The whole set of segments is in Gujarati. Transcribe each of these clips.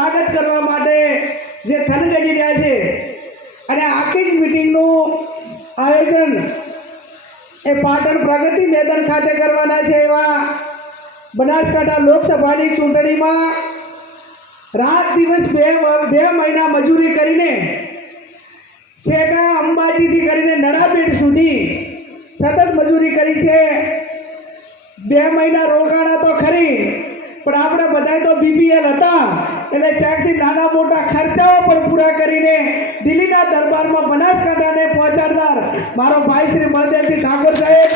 સ્વાગત કરવા માટે જે થનગની રહ્યા છે. અને આખી જ મિટિંગનું આયોજન એ પાટણ પ્રગતિ મેદાન ખાતે કરવાના છે એવા બનાસકાંઠા લોકસભાની ચૂંટણીમાં રાત દિવસ બે બે મહિના મજૂરી કરીને છેકા અંબાજીથી કરીને નડાબેટ સુધી સતત મજૂરી કરી છે. બે મહિના રોકાણા તો ખરી પણ આપણે બધા તો બીપીએલ હતા. એટલે ત્યાંથી નાના મોટા ખર્ચાઓ પણ પૂરા કરીને દિલ્હીના દરબારમાં બનાસકાંઠાને પહોંચાડનાર મારો ભાઈ શ્રી બળદેવજી ઠાકોર સાહેબ,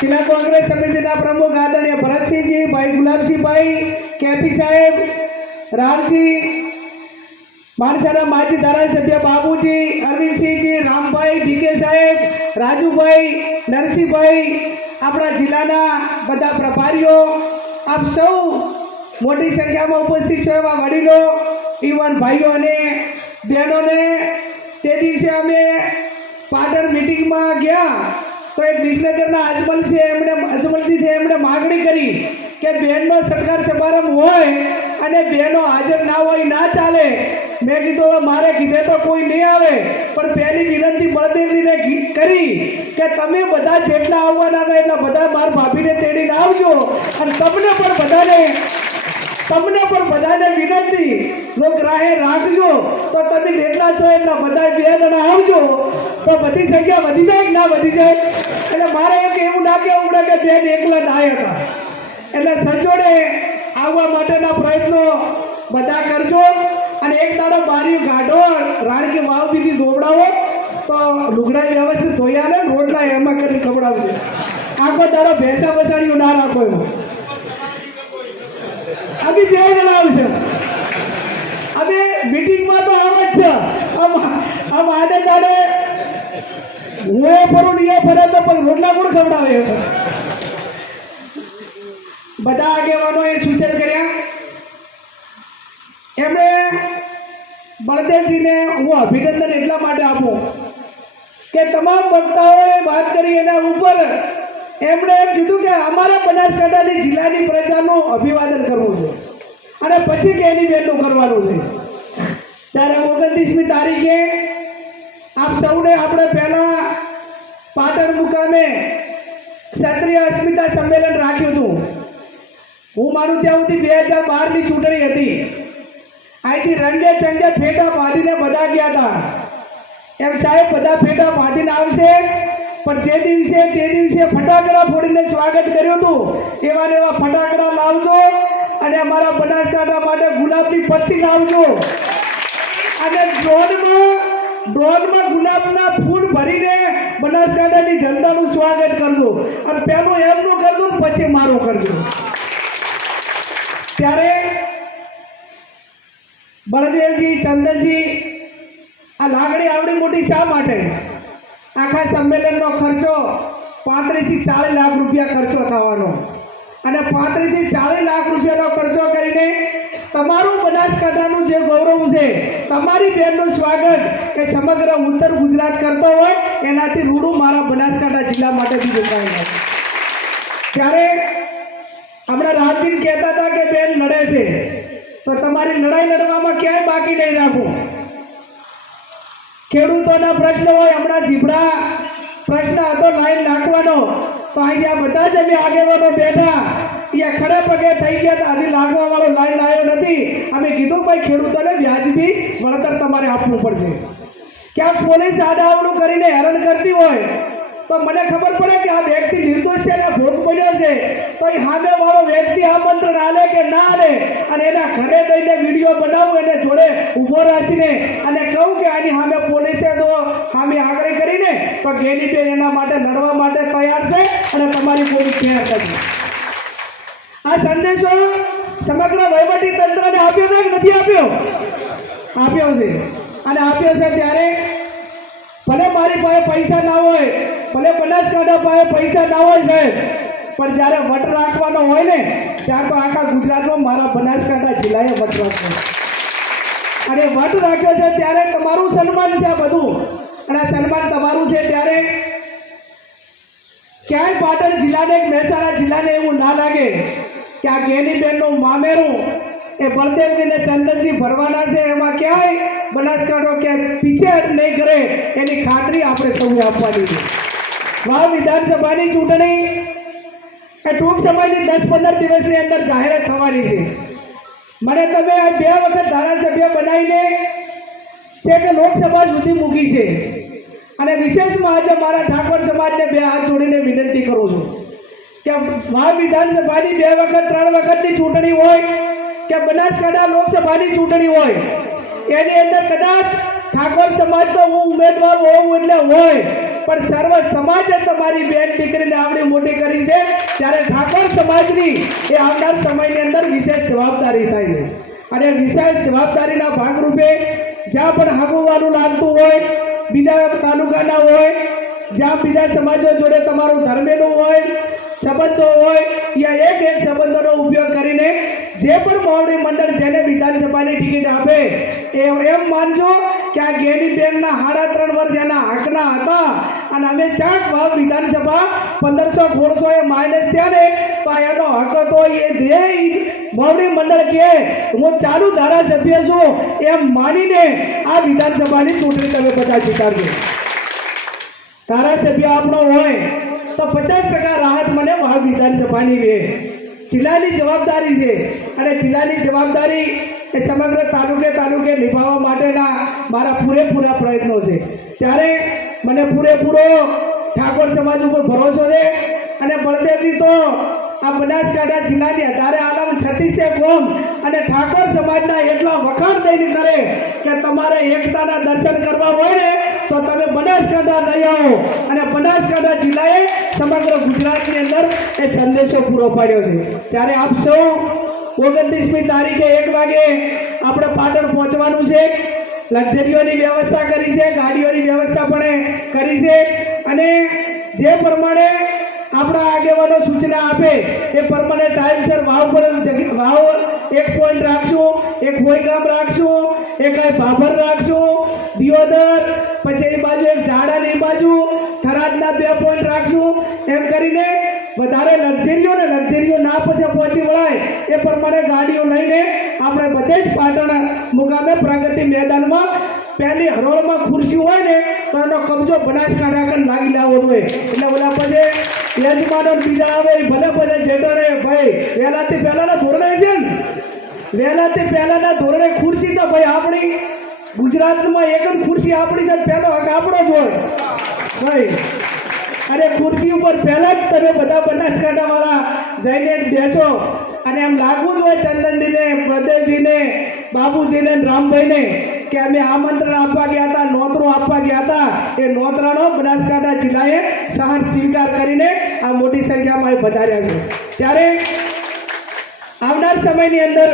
જિલ્લા કોંગ્રેસ સમિતિના પ્રમુખ આદરણીય ભરતસિંહજી, ભાઈ ગુલાબસિંહભાઈ કેપી સાહેબ રામજી માણસાના માજી ધારાસભ્ય બાબુજી, અરવિંદસિંહજી, રામભાઈ, ડીકે સાહેબ, રાજુભાઈ, નરસિંહભાઈ, આપણા જિલ્લાના બધા પ્રભારીઓ આપ સૌ મોટી સંખ્યામાં ઉપસ્થિત છો એવા વડીલો, યુવાન ભાઈઓ અને બહેનોને. તે દિવસે અમે પાટણ મિટિંગમાં ગયા તો એક વિસનગરના અજમલ છે એમણે અજમલજી છે એમણે માગણી કરી કે બહેનનો સત્કાર સમારંભ હોય અને બહેનો હાજર ના હોય, ના ચાલે. મેં કીધું મારે કીધે તો કોઈ નહીં આવે. પણ પહેલી વિનંતી બળદેવજીને કરી કે તમે બધા જેટલા આવવાના હતા એટલા બધા મારા ભાભીને તેડીને આવજો. અને તમને પણ બધાને તમને પણ બધાને વિનંતી જો ગ્રાહે રાખજો. તો તમે જેટલા છો એટલા બધા બે જણા આવજો. તો બધી સંખ્યા વધી જાય ના વધી જાય? એટલે મારે એવું ના કહેવું પડે કે બેન એકલા ના હતા. એટલે સચોડે આવવા માટેના પ્રયત્નો બધા કરજો અને એક દાડો બારી ગાઢો રાણકી વાવ બીજી ધોવડાવો તો લુગડા વ્યવસ્થિત ધોઈ આલે ને રોટલા એમાં કરી ખવડાવજો. આખો દાડો ભેંસા બસાડીઓ ના રાખો એમાં. અભી બે જણા આવશે. અમે મિટિંગમાં તો આમ જ છે. આમ આમ આડે દાડે હું એ ફરું ને એ ફરે તો પણ રોટલા કોણ ખવડાવે? બધા આગેવાનોએ સૂચન કર્યા. એમણે બળદેવજીને હું અભિનંદન એટલા માટે આપું કે તમામ વક્તાઓએ વાત કરી એના ઉપર એમણે એમ કીધું કે અમારા બનાસકાંઠાની જિલ્લાની પ્રજાનું અભિવાદન કરવું છે અને પછી કેની બેનનું કરવાનું છે. ત્યારે ઓગણત્રીસમી તારીખે આપ સૌને આપણે પહેલાં પાટણ મુકામે ક્ષત્રિય અસ્મિતા સંમેલન રાખ્યું હતું. હું માનું ત્યાં સુધી બે હજાર બારની ચૂંટણી હતી. અહીંથી રંગે ચંગે ફેટા બાંધીને બધા ગયા હતા. એમ સાહેબ, બધા ફેટા બાંધીને આવશે, પણ જે દિવસે, તે દિવસે ફટાકડા ફોડીને સ્વાગત કર્યું હતું એવા એવા ફટાકડા લાવજો અને અમારા બનાસકાંઠા માટે ગુલાબની પત્તી લાવજો. અને ડ્રોનમાં ડ્રોનમાં ગુલાબના ફૂલ ભરીને બનાસકાંઠાની જનતાનું સ્વાગત કરજો. અને પહેલું એમનું કરજો પછી મારું કરજો. ત્યારે બળદેવજી, ચંદનજી આ લાગણી આવડી મોટી શા માટે? આખા સંમેલનનો ખર્ચો પાંત્રીસથી ચાલીસ લાખ રૂપિયા ખર્ચો થવાનો. અને પાંત્રીસથી ચાલીસ લાખ રૂપિયાનો ખર્ચો કરીને તમારું બનાસકાંઠાનું જે ગૌરવ છે, તમારી બહેનનું સ્વાગત એ સમગ્ર ઉત્તર ગુજરાત કરતો હોય, એનાથી રૂડું મારા બનાસકાંઠા જિલ્લા માટે કાંઈ નથી ત્યારે હમણાં રામજી કહેતા હતા કે બેન લડે છે. તો તમારી લડાઈ લડવામાં ક્યાંય બાકી નહીં રાખવું ખેડૂતોના પ્રશ્ન હોય, હમણાં જીભડા પ્રશ્ન હતો, લાઈન નાખવાનો. તો અહીંયા બધા જ અમે આગેવાનો બેઠા. એ ખડે પગે થઈ ગયા હતા. હજી લાગવા વાળો લાઈન આવ્યો નથી. અમે કીધું, ભાઈ, ખેડૂતોને વ્યાજબી વળતર તમારે આપવું પડશે. ક્યાંક પોલીસ આડાવડું કરીને હેરાન કરતી હોય તો મને ખબર પડે કે આ વ્યક્તિ નિર્દોષ છે અને ભોગ પડ્યો છે. તો એ સામે વાળો વ્યક્તિ આમંત્રણ આલે કે ના આલે અને એના ઘરે જઈને વીડિયો બનાવું, એને જોડે ઊભો રાખીને અને કહું કે આની સામે પોલીસે તો સામે આગળ કરીને તો ગેનીબેન એના માટે લડવા માટે તૈયાર છે અને તમારી પોલીસ તૈયાર કરશે આ સંદેશો સમગ્ર વહીવટી તંત્રને આપ્યો છે કે નથી આપ્યો? આપ્યો છે. અને આપ્યો છે ત્યારે ભલે પાસે પૈસા ના હોય, ભલે બનાસકાંઠા પાસે પૈસા ના હોય સાહેબ, પણ જ્યારે વટ રાખવાનો હોય ને, ત્યારે આખા ગુજરાતમાં મારા બનાસકાંઠા જિલ્લાએ વટ રાખવાનો. અને વટ રાખ્યો છે ત્યારે તમારું સન્માન છે આ બધું. અને આ સન્માન તમારું છે ત્યારે ક્યાંય પાટણ જિલ્લાને મહેસાણા જિલ્લાને એવું ના લાગે કે આ ગેની બેનનું મામેરું એ બળદેવજીને ચંદનજી ભરવાના છે. એમાં ક્યાંય બનાસકાંઠો ક્યાંય પીછે નહીં કરે, એની ખાતરી આપણે સૌએ આપવાની છે. વાવ વિધાનસભાની ચૂંટણી એ ટૂંક સમયની દસ પંદર દિવસની અંદર જાહેરાત થવાની છે. મને તમે આ બે વખત ધારાસભ્ય બનાવીને છે કે લોકસભા સુધી મૂકી છે. અને વિશેષમાં આજે મારા ઠાકોર સમાજને બે હાથ જોડીને વિનંતી કરું છું કે મહા વિધાનસભાની બે વખત, ત્રણ વખતની ચૂંટણી હોય કે બનાસકાંઠા લોકસભાની ચૂંટણી હોય, એની અંદર કદાચ ઠાકોર સમાજ તો હું ઉમેદવાર હોઉં એટલે હોય, પણ સર્વ સમાજે તમારી બેન દીકરીને આવડી મોટી કરી છે, ત્યારે ઠાકોર સમાજની એ આવનાર સમયની અંદર વિશેષ જવાબદારી થાય છે. અને વિશેષ જવાબદારીના ભાગરૂપે જ્યાં પણ હગુવાનું લાગતું હોય, બીજા તાલુકાના હોય, જ્યાં બીજા સમાજો જોડે તમારું ધર્મેલું હોય સંબંધો હોય યા એક એક સંબંધોનો ઉપયોગ કરીને જે પણ મોવડી મંડળ જેને વિધાનસભાની ટિકિટ આપે, એ એમ માનજો કે આ ગેની બેનના સાડા ત્રણ વર્ષ એના હકના હતા અને અમે ચાર ભાવ વિધાનસભા પંદરસો સોળસો એ માઇનસ થયા ને, તો એનો હક હતો એ ધ્યેય મોવડી મંડળ કે હું ચાલુ ધારાસભ્ય છું એમ માનીને આ વિધાનસભાની ચૂંટણી તમે બધા સ્વીકારજો. ધારાસભ્ય આપણો હોય તો પચાસ ટકા રાહત મને મહા વિધાનસભાની રહે જિલ્લાની જવાબદારી છે. અને જિલ્લાની જવાબદારી એ સમગ્ર તાલુકે તાલુકે નિભાવવા માટેના મારા પૂરેપૂરા પ્રયત્નો છે. ત્યારે મને પૂરેપૂરો ઠાકોર સમાજ ઉપર ભરોસો છે. અને બળદેવજી તો આ બનાસકાંઠા જિલ્લાની અઢારે આલમ છત્રીસે કોમ અને ઠાકોર સમાજના એટલા વખાણ થઈને કરે કે તમારે એકતાના દર્શન કરવા હોય ને બનાસકાંઠા આવો. અને બનાસકાંઠા જિલ્લાએ સમગ્ર ગુજરાતની અંદર એ સંદેશો પૂરો પાડ્યો છે. ત્યારે આપ સૌ ઓગણત્રીસમી તારીખે એક વાગે આપણે પાટણ પહોંચવાનું છે. લક્ઝરીઓની વ્યવસ્થા કરી છે, ગાડીઓની વ્યવસ્થા પણ કરી છે. અને જે પ્રમાણે આપણા આગેવાનો સૂચના આપે, એ પ્રમાણે ટાઈમસર વાવ પર વાવ એક પોઈન્ટ રાખશું, એક ભોયગામ રાખશું. એક ભાભર રાખશું? દિયોદર, પછી એ બાજુ એક ઝાડાની બાજુ થરાદના બે પોઈન્ટ રાખશું. એમ કરીને વધારે લક્ઝરીઓ ને લક્ઝરીઓ ના પછી પહોંચી વળાય. એ પ્રમાણે ગાડીઓ લઈને આપણે બધે જ પાટણ મુકામે પ્રગતિ મેદાનમાં પહેલી હરોળમાં ખુરશી હોય ને, તો એનો કબજો બનાસકાંઠા આગળ લાગી લાવવો જોઈએ. એટલે બધા પછી યજમાનો બીજા આવે ભલે ભલે જેટરે ભાઈ, વહેલાથી પહેલાના ધોરણે છે ને? વહેલાથી પહેલાના ધોરણે ખુરશી તો ભાઈ આપણી ગુજરાતમાં એક જ ખુરશી આપણી જ પહેલો હક આપણો જ હોય. ભાઈ, અને ખુરશી ઉપર પહેલા જ તમે બધા બનાસકાંઠાવાળા જઈને બેસો. અને એમ લાગવું જ હોય ચંદનજીને, પ્રદેશજીને, બાબુજીને રામભાઈને કે અમે આમંત્રણ આપવા ગયા હતા, નોતરું આપવા ગયા હતા. એ નોતરાનો બનાસકાંઠા જિલ્લાએ સહન સ્વીકાર કરીને આ મોટી સંખ્યામાં એ વધાર્યા છે. ત્યારે આવનાર સમયની અંદર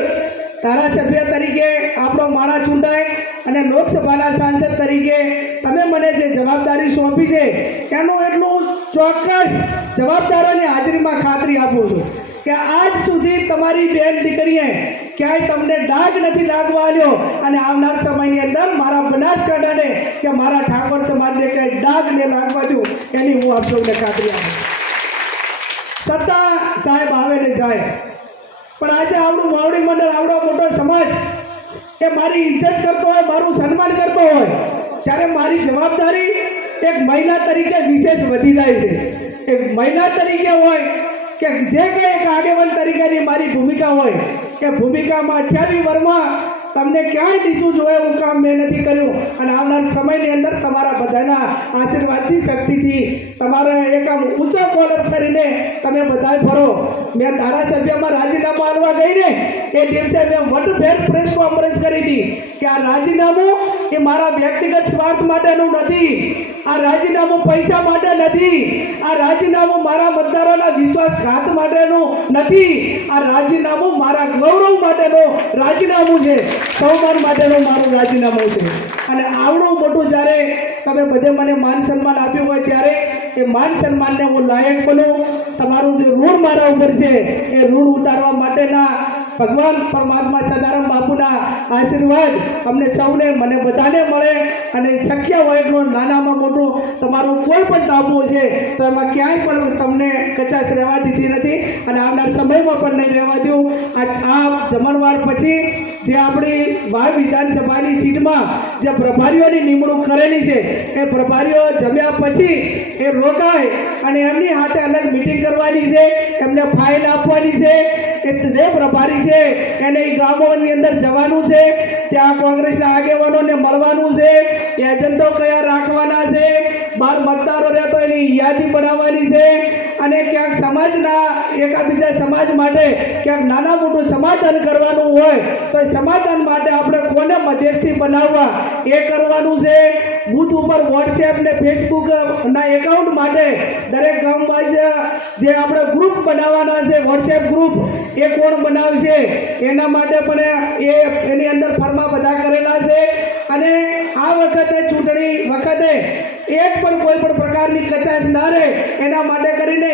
ધારાસભ્ય તરીકે આપણો માળા ચૂંટાય અને લોકસભાના સાંસદ તરીકે તમે મને જે જવાબદારી સોંપી છે એનું એટલું ચોક્કસ જવાબદારોની હાજરીમાં ખાતરી આપું છું કે આજ સુધી તમારી બેન દીકરીએ ક્યાંય તમને ડાઘ નથી લાગવા આવ્યો અને આવનાર સમયની અંદર મારા બનાસકાંઠાને કે મારા ઠાકોર સમાજને ક્યાંય ડાઘ ને લાગવા દઉં, એની હું આપ સૌને ખાતરી આપું સત્તા સાહેબ આવે ને જાય. પણ આજે આપણું માવડી મંડળ, આવડો મોટો સમાજ કે મારી ઇજ્જત કરતો હોય, મારું સન્માન કરતો હોય, ત્યારે મારી જવાબદારી એક મહિલા તરીકે વિશેષ વધી જાય છે. એક મહિલા તરીકે હોય કે જે કંઈ એક આગેવાન તરીકેની મારી ભૂમિકા હોય, કે ભૂમિકામાં અઠ્યાવીસ વર્ષમાં તમને ક્યાંય નીચું જોયે હું કામ મેં નથી કર્યું. અને આવનાર સમયની અંદર તમારા બધાના આશીર્વાદથી શક્તિથી તમારે એક આમ ઊંચો કોલર કરીને તમે બધાએ ફરો. મેં ધારાસભ્યમાં રાજીનામું ગઈને એ દિવસે મેં વટભેર પ્રેસ કોન્ફરન્સ કરી હતી કે આ રાજીનામું એ મારા વ્યક્તિગત સ્વાર્થ માટેનું નથી. આ રાજીનામું પૈસા માટે નથી. આ રાજીનામું મારા મતદારોના વિશ્વાસઘાત માટેનું નથી. આ રાજીનામું મારા ગૌરવ માટેનું રાજીનામું છે. સૌમાન માટેનું મારું રાજીનામું છે. અને આવડું મોટું જ્યારે તમે બધે મને માન સન્માન આપ્યું હોય ત્યારે એ માન સન્માનને હું લાયક બનું. તમારું જે ઋણ મારા ઉપર છે, એ ઋણ ઉતારવા માટેના ભગવાન પરમાત્મા સદારામ બાપુના આશીર્વાદ અમને સૌને મને બધાને મળે અને શક્ય હોય એટલું નાનામાં મોટું તમારું કોઈ પણ ટાપુ છે તો એમાં ક્યાંય પણ તમને કચાશ રહેવા દીધી નથી અને આવનાર સમયમાં પણ નહીં રહેવા દઉં. આ જમણવાર પછી જે આપણી વાવ વિધાનસભાની સીટમાં જે પ્રભારીઓની નિમણૂક કરેલી છે, એ પ્રભારીઓ જમ્યા પછી એ રોકાય અને એમની હાથે અલગ મિટિંગ કરવાની છે, એમને ફાઇલ આપવાની છે. એ જે પ્રભારી છે. એને ગામોની અંદર જવાનું છે. ત્યાં કોંગ્રેસના આગેવાનોને મળવાનું છે. એજન્ટો કયા રાખવાના છે? બાર મતદારો રહેતો એની યાદી બનાવવાની છે. અને ક્યાંક સમાજના એકાબીજા સમાજ માટે ક્યાંક નાના મોટું સમાધાન કરવાનું હોય તો એ સમાધાન માટે આપણે કોને મધ્યસ્થી બનાવવા? એ કરવાનું છે. બૂથ ઉપર વોટ્સએપ ને ફેસબુક ના એકાઉન્ટ માટે દરેક ગામમાં જ આપણે ગ્રુપ બનાવવાના છે વોટ્સએપ ગ્રુપ એ કોણ બનાવશે? એના માટે પણ એ એની અંદર ફરમા બધા કરેલા છે. અને આ વખતે ચૂંટણી વખતે એક પણ કોઈ પણ પ્રકારની કચાશ ના રહે, એના માટે કરીને